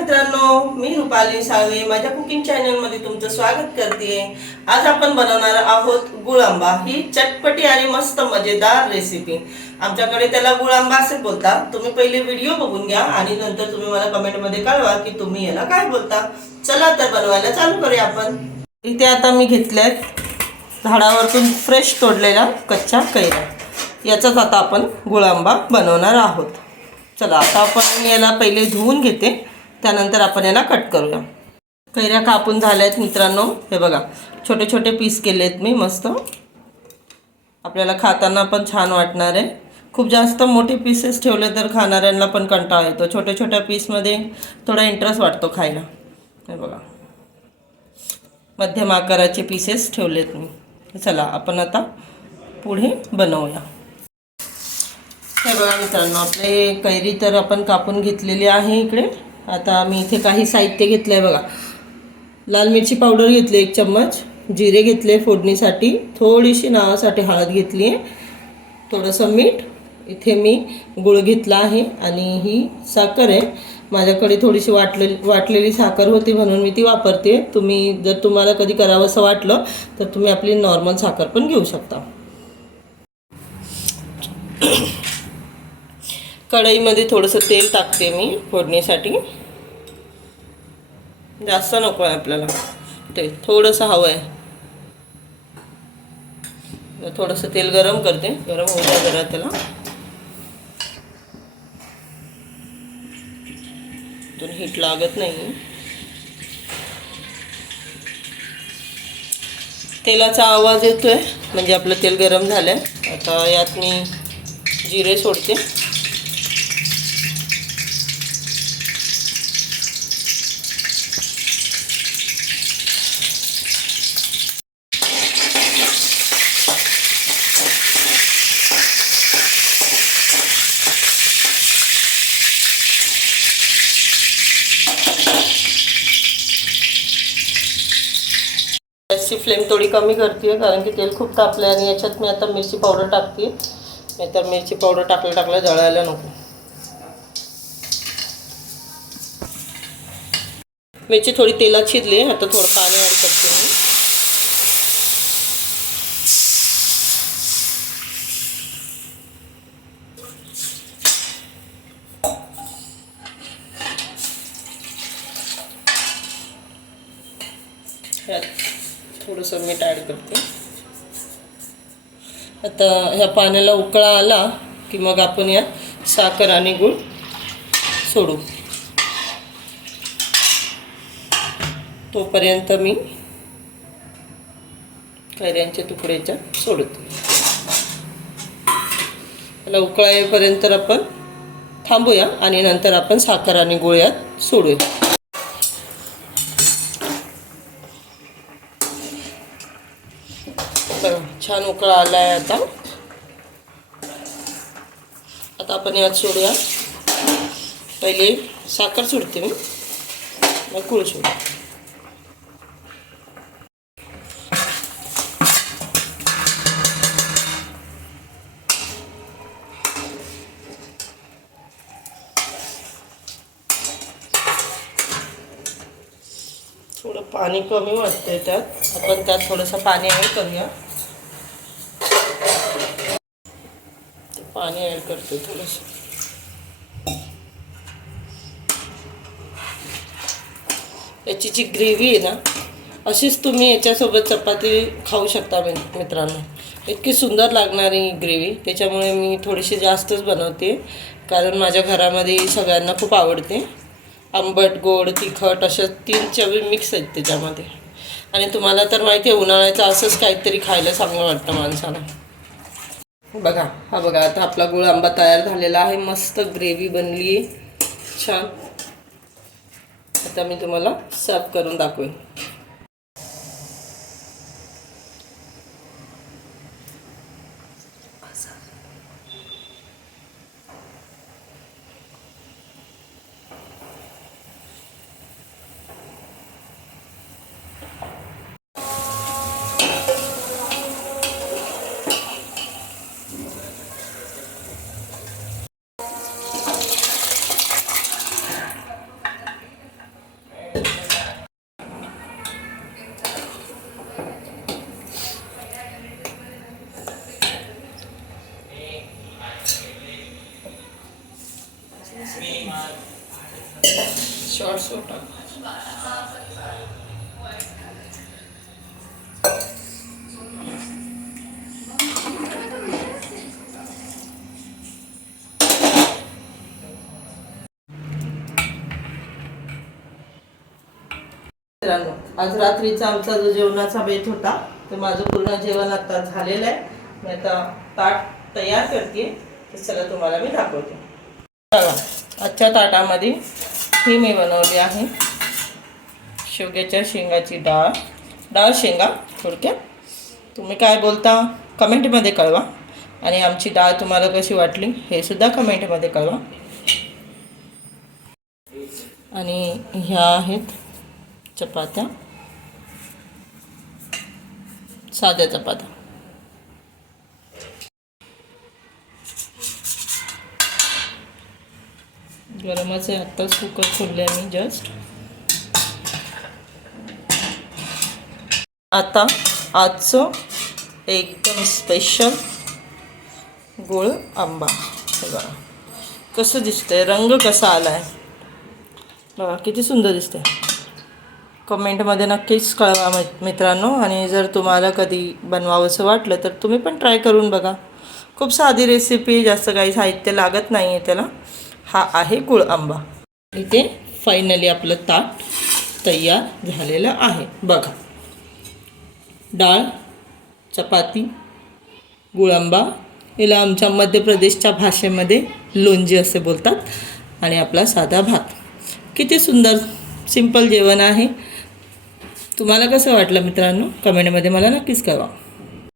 मित्रांनो, मी रुपाली साळवे माझ्या कुकिंग चॅनलमध्ये तुमचं स्वागत करते। आज आपण बनवणार आहोत गुळांबा। ही चटपटी आणि मस्त मजेदार रेसिपी। आमच्याकडे त्याला गुळांबा असे बोलतात। तुम्ही पहिले व्हिडिओ बघून घ्या आणि नंतर तुम्ही मला कमेंटमध्ये कळवा की तुम्ही याला काय बोलता। चला तर बनवायला चालू करूया आपण। इथे आता मी घेतल्यात झाडावरून फ्रेश तोडलेल्या कच्च्या कैऱ्या। याचाच आता आपण गुळांबा बनवणार आहोत। चला आता आपण याला पहिले धुवून घेते, त्यानंतर आपण याला कट करूया। कैऱ्या कापून झाल्यात मित्रांनो, हे बघा छोटे छोटे पीस केलेत मी मस्त। आपल्याला खाताना पण छान वाटणार आहे। खूप जास्त मोठे पीसेस ठेवले तर खाणाऱ्यांना पण कंटाळा येतो। छोट्या छोट्या पीसमध्ये थोडा इंटरेस्ट वाटतो खायला। हे बघा मध्यम आकाराचे पीसेस ठेवलेत मी। चला आपण आता पुढे बनवूया। हे बघा मित्रांनो, आपले कैरी तर आपण कापून घेतलेली आहे। इकडे आता मी इथे काही साहित्य घेतलं आहे बघा। लाल मिरची पावडर घेतली 1 चम्मच, जिरे घेतले फोडणीसाठी, थोडीशी नावासाठी हळद घेतली आहे, थोडंसं मीठ, इथे मी गुळ घेतला आहे आणि ही साखर आहे। माझ्याकडे थोडीशी वाटलेली साखर होती म्हणून मी ती वापरते। तुम्ही जर तुम्हाला कधी करावंसं वाटलं तर तुम्ही आपली नॉर्मल साखर पण घेऊ शकता। कढईमध्ये थोडंसं तेल टाकते मी फोडणीसाठी। जास्त नको आहे आपल्याला, ते थोडंसं हवं आहे। थोडंसं तेल गरम करते, गरम होऊ द्या जरा त्याला। इथून हीट लागत नाही। तेलाचा आवाज येतोय म्हणजे आपलं तेल गरम झालंय। आता यात मी जिरे सोडते। गॅसची फ्लेम थोडी कमी करते कारण की तेल खूप तापलं आहे। आणि याच्यात मी आता मिरची पावडर टाकते, नाहीतर मिरची पावडर टाकलं जळायला नको। मिरची थोडी तेलात शिजली, आता थोडं पाणी ॲड करते मी। थोडंसं मीठ ॲड करते। आता ह्या पाण्याला उकळा आला की मग आपण यात साखर आणि गूळ सोडू। तोपर्यंत मी कैऱ्यांचे तुकडे याच्यात सोडते। त्याला उकळा येईपर्यंत आपण थांबूया आणि नंतर आपण साखर आणि गूळ यात सोडूया। छान उकळा आला आहे आता आपण यात सोडूया। पहिले साखर सोडते मी, मग गूळ सोडू। थोडं पाणी कमी वाटतंय त्यात, आपण त्यात थोडंसं पाणी ॲड करूया। पाणी ॲड करते थोडंसं। याची जी ग्रेव्ही आहे ना, अशीच तुम्ही याच्यासोबत चपाती खाऊ शकता मित्रांनो। इतकी सुंदर लागणारी ग्रेव्ही, त्याच्यामुळे मी थोडीशी जास्तच बनवते कारण माझ्या घरामध्ये सगळ्यांना खूप आवडते। आंबट, गोड, तिखट अशा 3 चवी मिक्स आहेत त्याच्यामध्ये। आणि तुम्हाला तर माहिती आहे उन्हाळ्याचं असंच काहीतरी खायला चांगलं वाटतं माणसाला। बघा हा बघा, आता आपला गुळ आंबा तयार झालेला आहे। मस्त ग्रेव्ही बनली आहे छान। आता मी तुम्हाला सर्व करून दाखवेन। शॉर्ट्स टाक. मित्रांनो, आज रात्रीचा आमचा जो जेवणाचा बेत होता तर माझं पूर्ण जेवण आता झालेलं आहे. मी आता ताट तयार करते. तर चला तुम्हाला मी दाखवते. बघा, आजच्या ताटामध्ये ही मी बनवली आहे शेवग्याच्या शेंगाची डाळ शेंगा. थोडक्यात तुम्ही काय बोलता कमेंटमध्ये कळवा. आणि आमची डाळ तुम्हाला कशी वाटली हे सुद्धा कमेंटमध्ये कळवा. आणि ह्या आहेत चपात्या, साध्या चपात्या. गरमच आहे. आत्ताच कुकर खोलले मी जस्ट. आता आजचं एकदम स्पेशल गुळ आंबा. हे बघा कसं दिसतंय, रंग कसा आला आहे बघा, किती सुंदर दिसतंय. कमेंटमध्ये नक्कीच कळवा मित्रांनो. आणि जर तुम्हाला कधी बनवावंसं वाटलं तर तुम्ही पण ट्राय करून बघा. खूप साधी रेसिपी, जास्त काही साहित्य लागत नाही आहे त्याला. हा आहे गुळ आंबा. इथे फायनली आपलं ताट तयार झालेलं आहे बघा. डाळ, चपाती, गुळ आंबा, याला आमच्या मध्य प्रदेशच्या भाषेमध्ये लोणजी असे बोलतात. आणि आपला साधा भात. किती सुंदर सिंपल जेवण आहे. तुम्हाला कसं वाटलं मित्रांनो, कमेंटमध्ये मला नक्कीच कळवा.